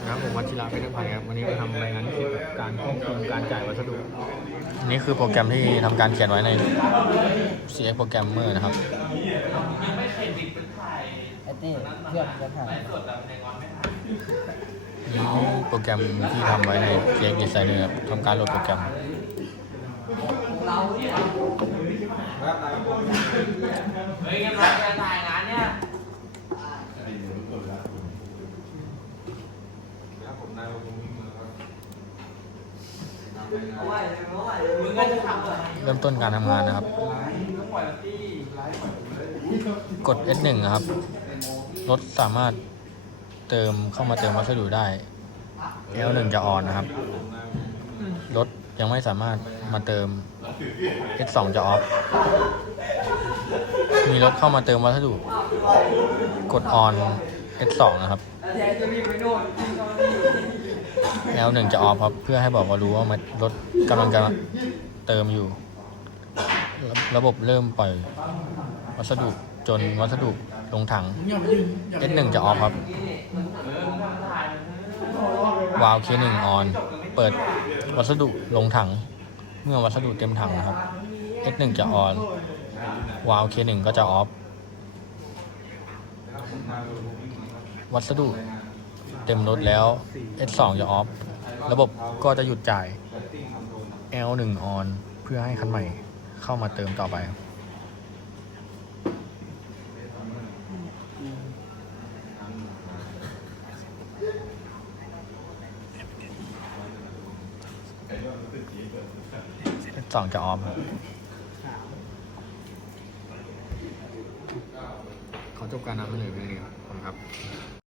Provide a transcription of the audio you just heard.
นะครับผมวัชิระเพชรพันธ์ครับวันนี้มาทำรายงานเกี่ยวกับการควบคุมการจ่ายวัสดุนี่คือโปรแกรมที่ทำการเขียนไว้ใน CX Programmer นะครับไอ้เต้เพื่อนจะถ่ายนี่โปรแกรมที่ทำไว้ใน CX Designer ครับทำการโหลดโปรแกรมเฮ้ยงั้นเราจะถ่ายงานเนี่ยมึงก็จะทำอะไร เริ่มต้นการทำงานนะครับก็ปล่อยมันที่ไลฟ์ปล่อยกูเลยกด S1 นะครับ รถสามารถเติมเข้ามาเติมวัสดุได้ L1 จะออนนะครับ รถยังไม่สามารถมาเติม S2 จะออฟ มีรถเข้ามาเติมวัสดุ กดออน S2 นะครับ แล้วแทนจะรีบไปโน่นที่เขาไม่อยู่ L1 จะออฟครับเพื่อให้บอกว่ารู้ว่ามันรถกำลังจะเติมอยู่ ระบบเริ่มปล่อยวัสดุจนวัสดุลงถัง S1 จะออฟครับเออมึงทำถ่ายมันวาล์ว K1 ออน เปิดวัสดุลงถัง เมื่อวัสดุเต็มถังนะครับ S1 จะออน วาล์ว K1 ก็จะออฟ วัสดุ เต็มรถแล้ว S2 จะออฟ ระบบก็จะหยุดจ่าย L1 ออนเพื่อให้คันใหม่เข้ามาเติมต่อไปครับ S2 จะออฟครับขอจบการนำเสนอเพียงเท่านี้ครับขอบคุณครับ